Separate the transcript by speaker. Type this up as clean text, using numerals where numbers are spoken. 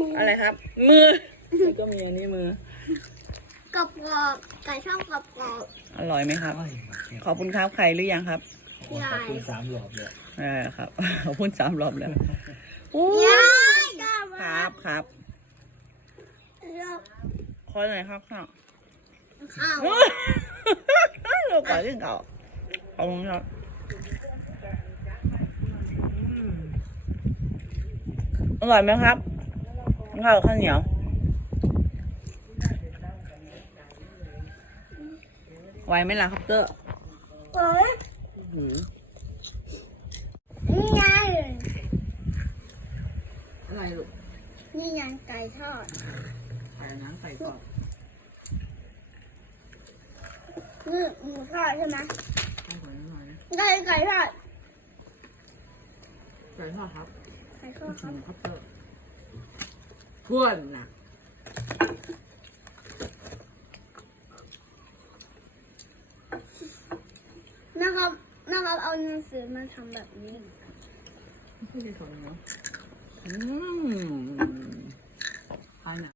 Speaker 1: อะไรครับ มือแล้วก็มีอันนี้มือก
Speaker 2: รอบไก่ชอบกรอบ
Speaker 1: อร่อยไหมครับ ขอบคุณครับใครหรือยังครับ
Speaker 2: ใหญ่
Speaker 3: คุณ3 รอบเลย
Speaker 1: ครับ ขอบคุณ3 รอบแล้วโอ้
Speaker 2: ใหญ่
Speaker 1: ครับครับ
Speaker 2: รอบ
Speaker 1: ขอหน่อยครับข้าว
Speaker 2: ข้าว
Speaker 1: เราก่อนที่เก่าขอบคุณครับอร่อยไหมครับข้าวข้าวเหนียวไหวไหมล่ะครับเตอร์
Speaker 2: เฮ้ยนี่ไง
Speaker 1: อะไรลูก
Speaker 2: นี่ไงไก่ทอด
Speaker 1: ใส่น้ำใส่กรอบ
Speaker 2: นี่หมูทอดใช่ไหม
Speaker 1: ให้หน่อยหน่อยนะ
Speaker 2: ไก่ทอด
Speaker 1: ใส่ทอดครับ
Speaker 2: ไก่ทอดครับ
Speaker 1: ครับเตอร์เพื่อนนะ
Speaker 2: นะครับเอาหนังสือมาทำแบบนี้
Speaker 1: ไม่ใช่ของเนาะทานนะ